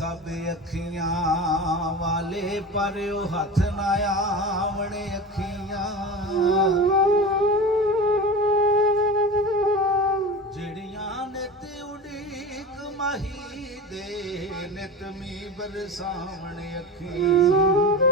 सब अखियां वाले पर ओ हथ ना आवण अखियां जिहड़ियां नित उड़ीक माही दे नित मी बरसावण अखियां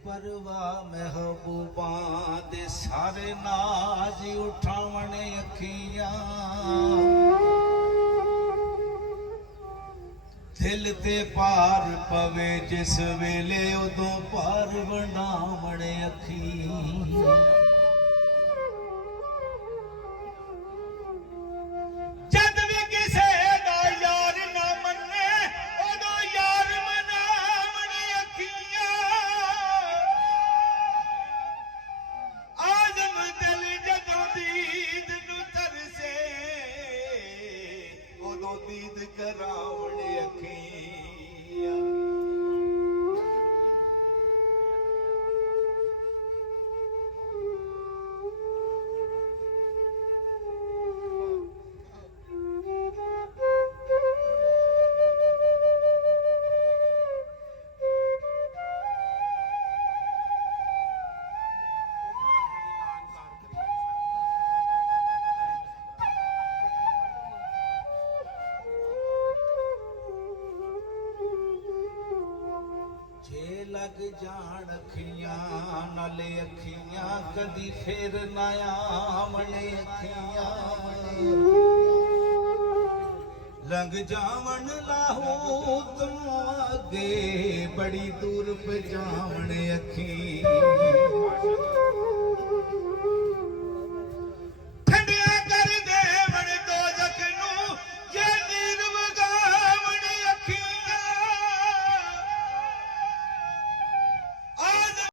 परवाह महबूबा दे सारे नाज उठावण अखियां दिल ते पार पवे जिस वेले उदों पार बनावण अखियां दीद करावण अखियां लग जान अखियां नाले अखियां कदी फिर ना आवण अखियां लंघ जावण लाहू तो अगे बड़ी दूर पजावण अखियां